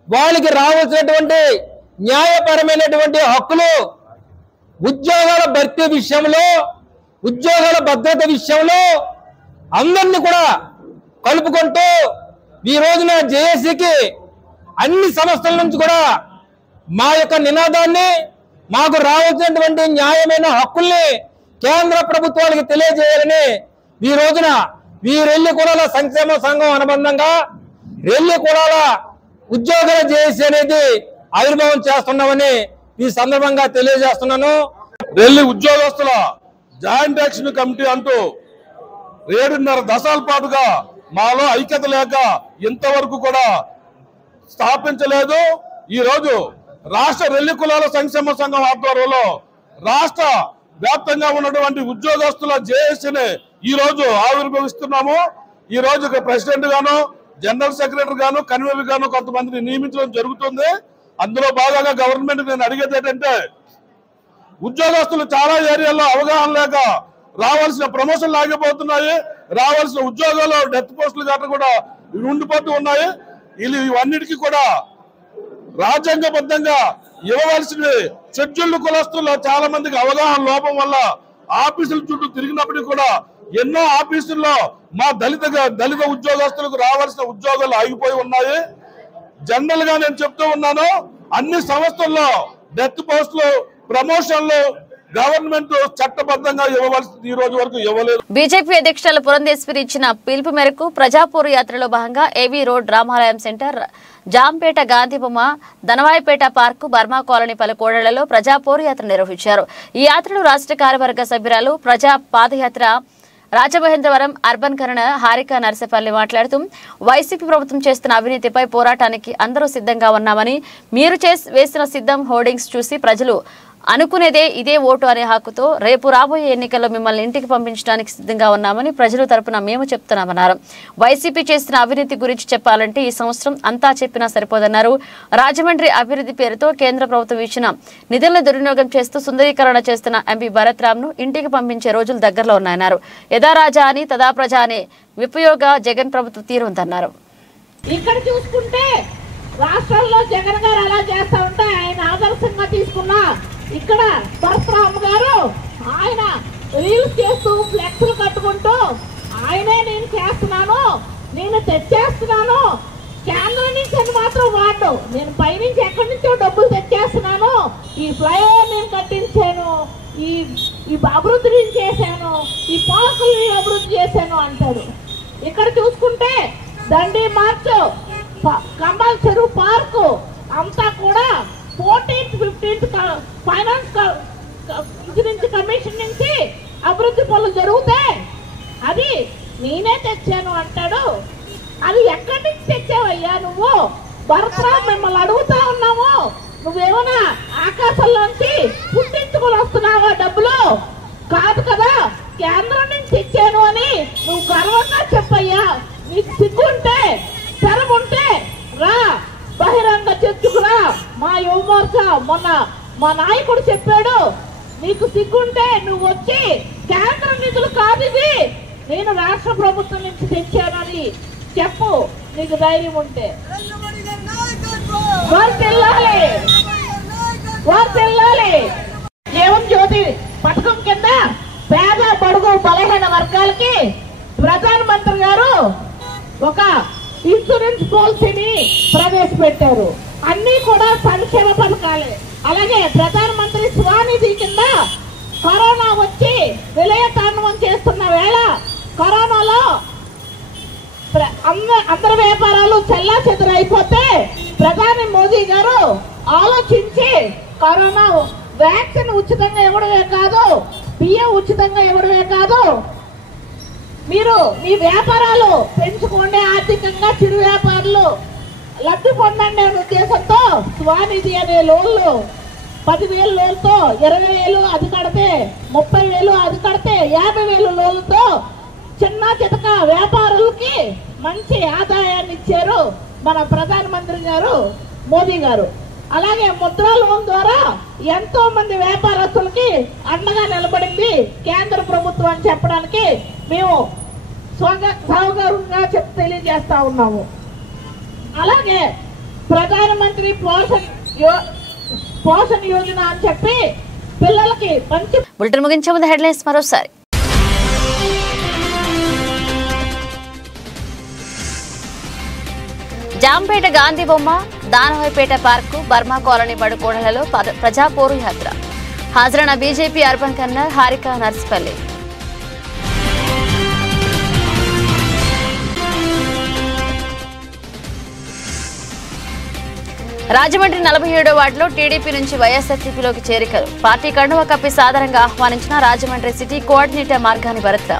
వాళ్ళకి రావాల్సినటువంటి న్యాయపరమైనటువంటి హక్కులు ఉద్యోగాల భర్తీ విషయంలో ఉద్యోగాల భద్రత విషయంలో అందరినీ కూడా కలుపుకుంటూ ఈ రోజున జేఏసీకి అన్ని సంస్థల నుంచి కూడా మా యొక్క నినాదాన్ని మాకు రావాల్సినటువంటి న్యాయమైన హక్కుల్ని కేంద్ర ప్రభుత్వాలకు తెలియజేయాలని ఈ రోజున ఈ రెల్లి కులాల సంక్షేమ సంఘం అనుబంధంగా రెల్లి కులాల ఉద్యోగాల జేఏసీ అనేది ఆవిర్భావం చేస్తున్నామని ఈ సందర్భంగా తెలియజేస్తున్నాను. రెల్లి ఉద్యోగస్తుల జాయింట్ యాక్షన్ కమిటీ అంటూ 7.5 దశాల పాటుగా మాలో ఐక్యత లేక ఇంతవరకు కూడా స్థాపించలేదు. ఈ రోజు రాష్ట్ర రెల్లి కులాల సంక్షేమ సంఘం ఆధ్వర్యంలో రాష్ట్ర వ్యాప్తంగా ఉన్నటువంటి ఉద్యోగస్తుల జేఏసీని ఈ రోజు ఆవిర్భవిస్తున్నాము. ఈ రోజు ప్రెసిడెంట్ గాను జనరల్ సెక్రటరీ గాను కన్వీనర్ గాను కొంతమందిని నియమించడం జరుగుతుంది. అందులో భాగంగా గవర్నమెంట్ నేను అడిగేది ఏంటంటే ఉద్యోగస్తులు చాలా ఏరియాల్లో అవగాహన లేక రావాల్సిన ప్రమోషన్లు ఆగిపోతున్నాయి, రావాల్సిన ఉద్యోగాలు డెత్ పోస్టులు గట్రా కూడా ఉండిపోతూ ఉన్నాయి. ఇవన్నిటికీ కూడా రాజ్యాంగబద్ధంగా ఇవ్వవలసినవి షెడ్యూల్డ్ కులస్తుల్లో చాలా మందికి అవగాహన లోపం వల్ల ఆఫీసుల చుట్టూ తిరిగినప్పటికీ కూడా ఎన్నో ఆఫీసుల్లో మా దళిత ఉద్యోగస్తులకు రావాల్సిన ఉద్యోగాలు ఆగిపోయి ఉన్నాయి. జనరల్ గా నేను చెప్తూ ఉన్నాను, అన్ని సంస్థల్లో డెత్ పోస్టులు ప్రమోషన్లు గవర్నమెంట్ చట్టబద్ధంగా ఇవ్వవలసింది ఈ రోజు వరకు ఇవ్వలేదు. బీజేపీ అధ్యక్షురాలు పురంధేశ్వరి ఇచ్చిన పిలుపు మేరకు ప్రజాపూర్ యాత్రలో భాగంగా ఏవీ రోడ్ రామాలయం centre Jampeta Gandhibomma Danavaipeta park Burma colony పలు కోడళ్లలో ప్రజాపూర్ యాత్ర నిర్వహించారు. ఈ యాత్రలో రాష్ట్ర కార్యవర్గ సభ్యురాలు ప్రజా పాదయాత్ర రాజమహేంద్రవరం అర్బన్ కరణ హారిక నర్సేపల్లి మాట్లాడుతూ వైసీపీ ప్రభుత్వం చేస్తున్న అవినీతిపై పోరాటానికి అందరూ సిద్ధంగా ఉన్నామని, మీరు వేసిన సిద్ధం హోర్డింగ్స్ చూసి ప్రజలు అనుకునేదే ఇదే ఓటు అనే హక్కుతో రేపు రాబోయే ఎన్నికల్లో మిమ్మల్ని ఇంటికి పంపించడానికి సిద్ధంగా ఉన్నామని ప్రజల తరపున మేము చెప్తున్నామన్నారు. వైసీపీ చేస్తున్న అవినీతి గురించి చెప్పాలంటే ఈ సంవత్సరం అంతా చెప్పినా సరిపోదన్నారు. రాజమండ్రి అభివృద్ధి పేరుతో కేంద్ర ప్రభుత్వం ఇచ్చిన నిధులను దుర్వినియోగం చేస్తూ సుందరీకరణ చేస్తున్న ఎంపీ భరత్ రామ్ను ఇంటికి పంపించే రోజులు దగ్గరలో ఉన్నాయన్నారు. యథా రాజా అని తదా ప్రజా అనే విపయోగ జగన్ ప్రభుత్వ తీరు ఉందన్నారు. ఇక్కడ చూసుకుంటే రాష్ట్రంలో జగన్ గారు అలా చేస్తా ఉంటే ఆయన ఆదర్శంగా తీసుకున్న ఇక్కడ భరతరామ్ గారు ఆయన రీల్స్ చేస్తూ ఫ్లెక్స్లు కట్టుకుంటూ ఆయనే నేను చేస్తున్నాను, నేను తెచ్చేస్తున్నాను, కేంద్రం నుంచి అని మాత్రం వాడు, నేను పైనుంచి ఎక్కడి నుంచో డబ్బులు తెచ్చేస్తున్నాను, ఈ ఫ్లైఓవర్ నేను కట్టించాను, ఈ అభివృద్ధి నేను చేశాను, ఈ పార్కులు నేను అభివృద్ధి చేశాను అంటాడు. ఇక్కడ చూసుకుంటే దండి మార్చ్, కంబాల్ చెరువు పార్కు అంతా కూడా 14th 15th ఫైనాన్స్ నుంచి కమిషన్ నుంచి అభివృద్ధి పనులు జరుగుతాయి, అది నేనే తెచ్చాను అంటాడు. అది ఎక్కడి నుంచి తెచ్చావయ్యా నువ్వు? భరతరామ్ మిమ్మల్ని అడుగుతా ఉన్నాము, నువ్వేమన్నా ఆకాశంలోంచి పుట్టించుకొని వస్తున్నావా డబ్బులు? కాదు కదా, కేంద్రం నుంచి తెచ్చాను అని నువ్వు గర్వంగా చెప్పయ్యా. నీకు సిగ్గుంటే శరం ఉంటే రా, బహిరంగ చర్చకురా. మా యువమోర్చా మొన్న మా నాయకుడు చెప్పాడు, నీకు సిగ్గుంటే నువ్వు వచ్చి కేంద్ర నిధులు కాదు ఇది, నేను రాష్ట్ర ప్రభుత్వం నుంచి తెచ్చానని చెప్పు, నీకు ధైర్యం ఉంటే. జీవన్ జ్యోతి పథకం కింద పేద బడుగు బలహీన వర్గాలకి ప్రధానమంత్రి గారు ఒక ఇన్సూరెన్స్ పాలసీని ప్రవేశపెట్టారు. అన్ని కూడా సంక్షేమ పథకాలే. అలాగే ప్రధానమంత్రి స్వానిధి కింద కరోనా వచ్చి విలయతాండవం చేస్తున్న వేళ కరోనాలో అందరి వ్యాపారాలు చెల్లా చెదురైపోతే ప్రధాని మోదీ గారు ఆలోచించి కరోనా వ్యాక్సిన్ ఉచితంగా ఇవ్వడమే కాదు, బియ్యం ఉచితంగా ఇవ్వడమే కాదు, మీరు మీ వ్యాపారాలు పెంచుకోండి, ఆర్థికంగా చిరు వ్యాపారులు లబ్ధి పొందండి అనే ఉద్దేశంతో స్వానిధి అనే లోన్లు 10,000 లోన్తో 20,000 అది కడితే 30,000 అది కడితే 50,000 లోన్లతో చిన్న చితక వ్యాపారులకి మంచి ఆదాయాన్ని ఇచ్చారు మన ప్రధానమంత్రి గారు మోదీ గారు. అలాగే ముద్రా లోన్ ద్వారా ఎంతో మంది వ్యాపారస్తులకి అండగా నిలబడింది కేంద్ర ప్రభుత్వం అని చెప్పడానికి మేము సౌగర్వంగా తెలియజేస్తా ఉన్నాము. అలాగే ప్రధానమంత్రి పోషణ్ యోజన అని చెప్పి పిల్లలకి మంచి. బులెటిన్ ముగించే ముందు హెడ్లైన్స్ మరోసారి. Jampeta Gandhi Bomma, Danavaipeta park, Burma colony బడుకోడలలో ప్రజా పోరు యాత్ర. హాజరైన BJP urban convener Harika Narsipalli. Rajahmundry 47వ వార్డులో టీడీపీ నుంచి వైఎస్ఆర్సీపీలోకి చేరికలు. పార్టీ కండువా కప్పి సాధారణంగా ఆహ్వానించిన రాజమండ్రి సిటీ కోఆర్డినేటర్ మార్గాని భరత్.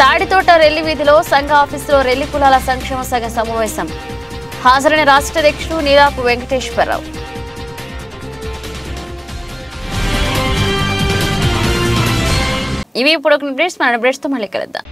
తాడితోట రెల్లి వీధిలో సంఘ ఆఫీసులో రెల్లి కులాల సంక్షేమ సంఘ సమావేశం. హాజరైన రాష్ట్ర అధ్యక్షుడు నీలాపు వెంకటేశ్వరరావు. ఇవి ఇప్పుడు అప్డేట్స్. మన అప్డేట్స్తో మళ్ళీ కలుద్దాం.